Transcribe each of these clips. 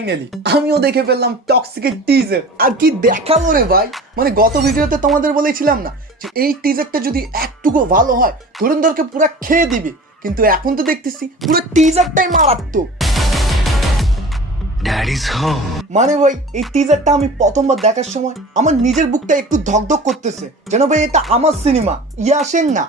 Finally আমিও দেখে ফেললাম টক্সিকের টিজার। আর কি দেখালো রে ভাই, মানে গত ভিডিওতে তোমাদের বলেছিলাম না যে এই টিজারটা যদি একটুকু ভালো হয় ধুরন্ধরকে পুরো খেয়ে দিবে, কিন্তু এখন তো দেখতেছি পুরো টিজারটাই মারাত্মক। মানে ভাই এই টিজারটা আমি প্রথমবার দেখার সময় আমার নিজের বুকটা একটু ধকধক করতেছে, যেন ভাই এটা আমার সিনেমা আসেন না।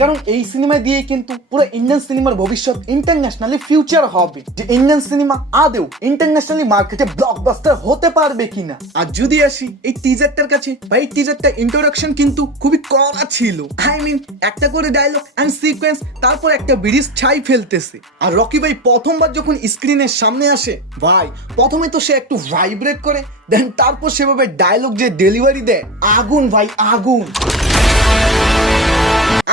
কারণ এই সিনেমা দিয়ে কিন্তু পুরো ইন্ডিয়ান সিনেমার ভবিষ্যৎ ইন্টারন্যাশনালি ফিউচার হবে, যে ইন্ডিয়ান সিনেমা আদেও ইন্টারন্যাশনালি মার্কেটে ব্লকবাস্টার হতে পারবে কিনা। আর যদি আসি এই টিজারটার কাছে, ভাই টিজারটা ইন্ট্রোডাকশন কিন্তু খুবই কড়া ছিল। আই মিন একটা করে ডায়লগ এন্ড সিকোয়েন্স, তারপর একটা ব্রিজ ছাই ফেলতেছে। আর রকি ভাই প্রথমবার যখন স্ক্রিনের সামনে আসে ভাই, প্রথমে তো সে একটু ভাইব্রেট করে, দেন তারপর সেভাবে ডায়লগ যে ডেলিভারি দেয়, আগুন ভাই আগুন।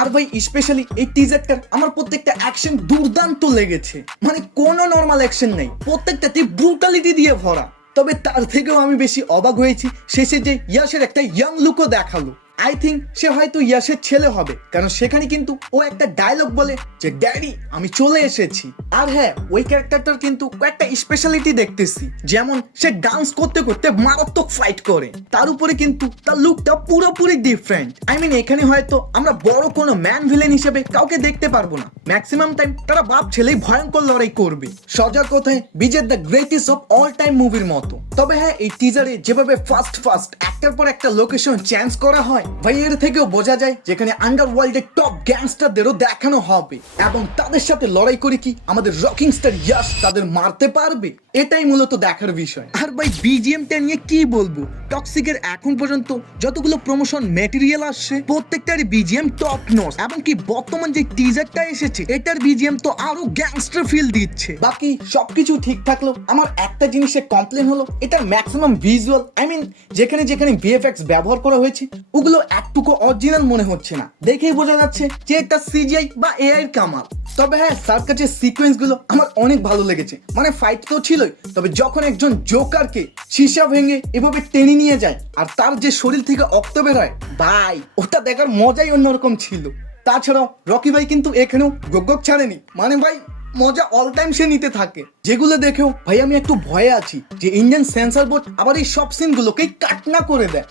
আর ভাই স্পেশালি এই টিজারটার আমার প্রত্যেকটা অ্যাকশন দুর্দান্ত লেগেছে, মানে কোনো নর্মাল অ্যাকশন নেই, প্রত্যেকটাতে ব্রুটালিটি দিয়ে ভরা। তবে তার থেকেও আমি বেশি অবাক হয়েছি শেষে যে ইয়াশের একটা ইয়াং লুকও দেখালো। আই থিঙ্ক সে হয়তো ইয়াশের ছেলে হবে, কারণ সেখানে কিন্তু ও একটা ডায়লগ বলে যে ড্যাডি আমি চলে এসেছি। আর হ্যাঁ, ওই ক্যারেক্টারটার কিন্তু কয়েকটা স্পেশালিটি দেখতেছি, যেমন সে ডান্স করতে করতে মারাত্মক ফাইট করে, তার উপরে কিন্তু তার লুকটা পুরোপুরি ডিফারেন্ট। আই মিন এখানে হয়তো আমরা বড় কোনো ম্যান ভিলেন হিসেবে কাউকে দেখতে পারবো না, ম্যাক্সিমাম টাইম তারা বাপ ছেলেই ভয়ঙ্কর লড়াই করবে, সোজা কথায় Vijay the greatest of all time মুভির মতো। তবে হ্যাঁ, এই টিজারে যেভাবে ফার্স্ট একটার পর একটা লোকেশন চেঞ্জ করা হয় ভাই, এর থেকেও বোঝা যায় যেখানে আন্ডারওয়ার্ল্ডের টপ গ্যাংস্টারদেরও দেখানো হবে, এবং তাদের সাথে লড়াই করে কি আমাদের রকিং স্টার ইয়াশ তাদের মারতে পারবে, এটাই মূলত দেখার বিষয়। আর ভাই বিজিএমটা নিয়ে কি বলবো, টক্সিকের এখন পর্যন্ত যতগুলো প্রমোশন ম্যাটেরিয়াল আসছে প্রত্যেকটারই বিজিএম টপ নচ, এবং কি বর্তমান যে টিজারটা এসেছে এটার বিজিএম তো আরো গ্যাংস্টার ফিল দিচ্ছে। বাকি সবকিছু ঠিক থাকলো, আমার একটা জিনিসে কমপ্লেন হলো এটার ম্যাক্সিমাম ভিজুয়াল, আই মিন যেখানে যেখানে ভিএফএক্স ব্যবহার করা হয়েছে ওগুলো একটুকু অরিজিনাল মনে হচ্ছে না, দেখেই বোঝা যাচ্ছে যে এটা সিজিআই বা এআই এর কামাল। তবে হ্যাঁ, সার্কাসের সিকোয়েন্স গুলো আমার অনেক ভালো লেগেছে, মানে ফাইট তো ছিলই, তবে যখন একজন জোকারকে সীসা ভেঙে এভাবে টেনে নিয়ে যায় আর তার যে শরীর থেকে রক্ত বের হয় ভাই, ওটা দেখার মজাই অন্যরকম ছিল। তাছাড়াও রকি ভাই কিন্তু এখানেও গগ ছাড়েনি, মানে ভাই মজা অল টাইম সে নিতে থাকে, যেগুলো দেখেও ভাই আমি একটু ভয়ে আছি যে ইন্ডিয়ান সেন্সর বোর্ড আবার এই সব সিনগুলোকেই কাট না করে দেয়।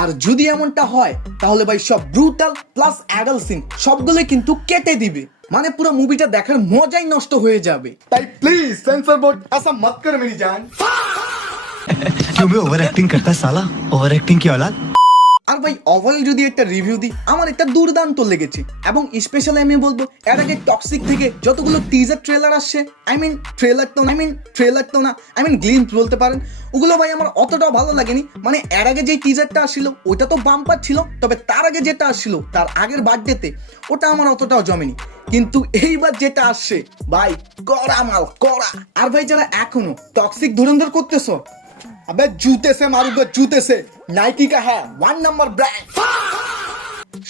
আর যদি এমনটা হয় তাহলে ভাই সব ব্রুটাল প্লাস অ্যাডাল্ট সিন সবগুলো কিন্তু কেটে দিবে, মানে পুরো মুভিটা দেখার মজাই নষ্ট হয়ে যাবে। তাই প্লিজ সেন্সর বোর্ড ऐसा मत कर मेरी जान। क्यों बे ओवर एक्टिंग करता है साला, ओवर एक्टिंग की औलाद। আর ভাই ওভারঅল যদি একটা রিভিউ দিই, আমার একটা দুর্দান্ত লেগেছে, এবং স্পেশালি আমি বলবো এর আগে টক্সিক থেকে যতগুলো টিজার ট্রেলার আসছে, আই মিন ট্রেলার তো না আই মিন গ্লিম্পস বলতে পারেন, ওগুলো ভাই আমার অতটাও ভালো লাগেনি। মানে এর আগে যে টিজারটা আসছিল ওটা তো বাম্পার ছিল, তবে তার আগে যেটা আসছিল তার আগের বার্থডেতে ওটা আমার অতটাও জমেনি, কিন্তু এইবার যেটা আসছে ভাই কড়া মাল কড়া। আর ভাই যারা এখনো টক্সিক ধুরন্ধর করতেছো, अबे जूते से मारूंगा जूते से, नाइकी का है 1 नंबर ब्रांड।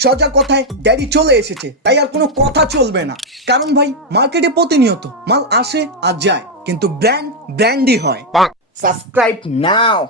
সোজা কথায় ড্যাডি চলে এসেছে, তাই আর কোনো কথা চলবে না, কারণ ভাই মার্কেটে প্রতিনিয়ত মাল আসে আর যায়, কিন্তু ব্র্যান্ডই হয়। সাবস্ক্রাইব নাও।